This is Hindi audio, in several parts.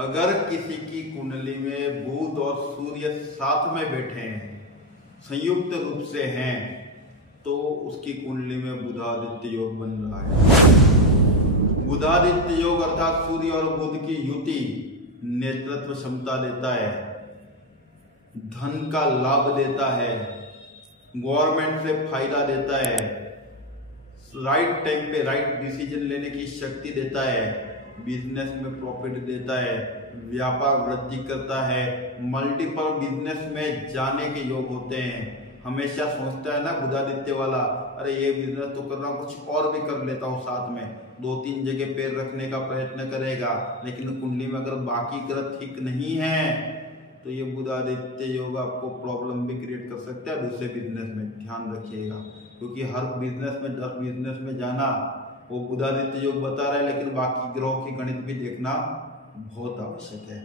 अगर किसी की कुंडली में बुध और सूर्य साथ में बैठे हैं, संयुक्त रूप से हैं, तो उसकी कुंडली में बुधादित्य योग बन रहा है। बुधादित्य योग अर्थात सूर्य और बुध की युति नेतृत्व क्षमता देता है, धन का लाभ देता है, गवर्नमेंट से फायदा देता है, राइट टाइम पे राइट डिसीजन लेने की शक्ति देता है, बिजनेस में प्रॉफिट देता है, व्यापार वृद्धि करता है, मल्टीपल बिजनेस में जाने के योग होते हैं। हमेशा सोचता है ना बुधादित्य वाला, अरे ये बिजनेस तो कर रहा हूँ, कुछ और भी कर लेता हूँ साथ में, 2-3 जगह पैर रखने का प्रयत्न करेगा। लेकिन कुंडली में अगर बाकी ग्रह ठीक नहीं है तो ये बुधादित्य योग आपको प्रॉब्लम भी क्रिएट कर सकता है दूसरे बिजनेस में। ध्यान रखिएगा, क्योंकि हर बिजनेस में 10 बिजनेस में जाना वो बुधादित्य योग बता रहा है, लेकिन बाकी ग्रहों की गणित भी देखना बहुत आवश्यक है।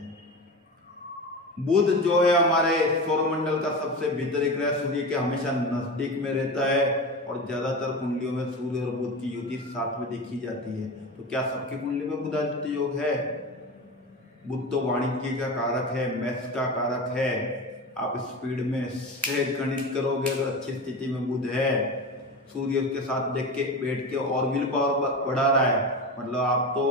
बुध जो है हमारे सौरमंडल का सबसे भीतरी ग्रह, सूर्य के हमेशा नजदीक में रहता है और ज्यादातर कुंडलियों में सूर्य और बुध की युति साथ में देखी जाती है। तो क्या सबकी कुंडली में बुधादित्य योग है? बुध तो वाणिज्य का कारक है, मैथ्स का कारक है। आप स्पीड में सहज गणित करोगे अगर अच्छी स्थिति में बुध है। सूर्य उसके साथ देख के बैठ के और विल पावर बढ़ा रहा है, मतलब आप तो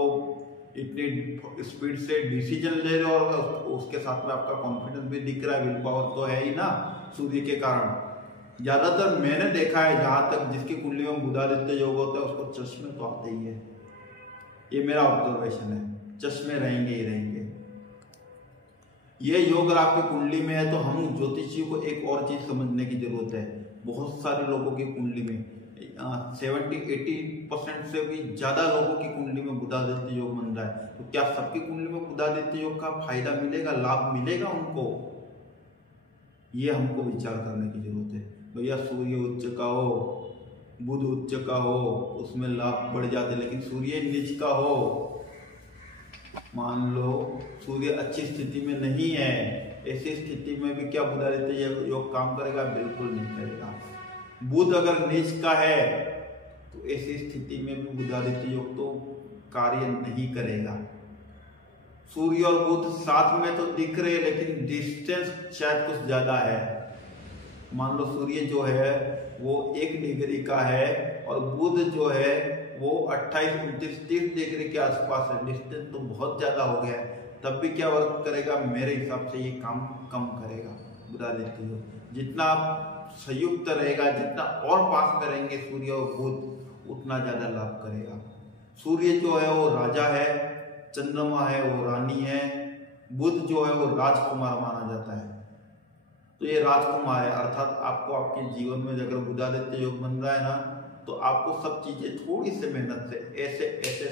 इतनी स्पीड से डिसीजन ले रहे हो और उसके साथ में आपका कॉन्फिडेंस भी दिख रहा है, विल पावर तो है ही ना सूर्य के कारण। ज्यादातर मैंने देखा है जहां तक जिसकी कुंडली में बुधादित्य योग होता है उसको चश्मे तो आते ही है, ये मेरा ऑब्जर्वेशन है, चश्मे रहेंगे ही रहेंगे। ये योग अगर आपकी कुंडली में है तो हम ज्योतिषियों को एक और चीज समझने की जरूरत है। बहुत सारे लोगों की कुंडली में 70-80% से भी ज्यादा लोगों की कुंडली में बुधादित्य योग बन रहा है। तो क्या सबकी कुंडली में बुधादित्य योग का फायदा मिलेगा, लाभ मिलेगा उनको? ये हमको विचार करने की जरूरत है। भैया सूर्य उच्च का हो, बुध उच्च का हो, उसमें लाभ बढ़ जाते, लेकिन सूर्य नीच का हो, मान लो सूर्य अच्छी स्थिति में नहीं है, ऐसी स्थिति में भी क्या बुधादित्य योग काम करेगा? बिल्कुल नहीं करेगा। बुध अगर नीच का है तो ऐसी स्थिति में भी बुधादित्य योग तो कार्य नहीं करेगा। सूर्य और बुध साथ में तो दिख रहे हैं, लेकिन डिस्टेंस शायद कुछ ज्यादा है। मान लो सूर्य जो है वो 1 डिग्री का है और बुध जो है वो 28, 29, 30 डिग्री के आसपास है। डिस्टेंस तो बहुत ज्यादा हो गया है, तब भी क्या वर्क करेगा? मेरे हिसाब से ये काम कम करेगा बुधादित्य योग। जितना संयुक्त रहेगा, जितना और पास करेंगे सूर्य और बुध, उतना ज्यादा लाभ करेगा। सूर्य जो है वो राजा है, चंद्रमा है वो रानी है, बुध जो है वो राजकुमार माना जाता है। तो ये राजकुमार है, अर्थात आपको आपके जीवन में अगर बुधादित्य योग बन रहा है ना, तो आपको सब चीजें थोड़ी सी मेहनत से ऐसे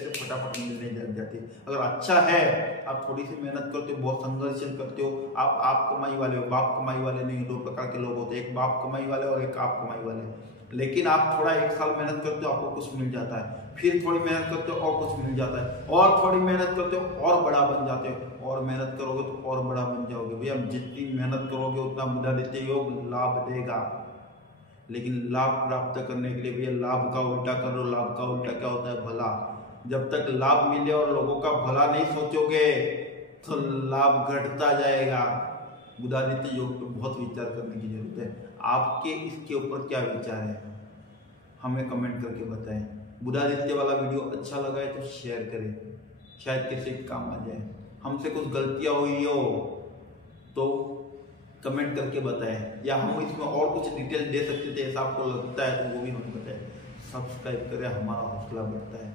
फटाफट मिलने लग जाती है। अगर अच्छा है, आप थोड़ी सी मेहनत करते हो, बहुत संघर्ष करते हो, आप कमाई वाले हो, बाप कमाई वाले नहीं। 2 प्रकार के लोग होते हैं, एक बाप कमाई वाले और एक आप कमाई वाले। लेकिन आप थोड़ा 1 साल मेहनत करते हो, आपको कुछ मिल जाता है, फिर थोड़ी मेहनत करते हो और कुछ मिल जाता है, और थोड़ी मेहनत करते हो और बड़ा बन जाते हो, और मेहनत करोगे तो और बड़ा बन जाओगे। भैया जितनी मेहनत करोगे उतना बुधादित्य योग लाभ देगा। लेकिन लाभ प्राप्त करने के लिए भैया लाभ का उल्टा करो। लाभ का उल्टा क्या होता है? भला। जब तक लाभ मिले और लोगों का भला नहीं सोचोगे तो लाभ घटता जाएगा। बुधादित्य योग पे बहुत विचार करने की जरूरत है। आपके इसके ऊपर क्या विचार है, हमें कमेंट करके बताएं। बुधादित्य वाला वीडियो अच्छा लगा है तो शेयर करें, शायद किसी के काम आ जाए। हमसे कुछ गलतियां हुई हो तो कमेंट करके बताएं, या हम इसमें और कुछ डिटेल दे सकते थे, ऐसा आपको लगता है तो वो भी हमें बताएं। सब्सक्राइब करें, हमारा हौसला बढ़ता है।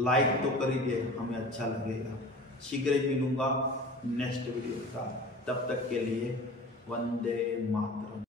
लाइक तो कर ही दे, हमें अच्छा लगेगा। शीघ्र ही मिलूंगा नेक्स्ट वीडियो के साथ, तब तक के लिए वंदे मातरम।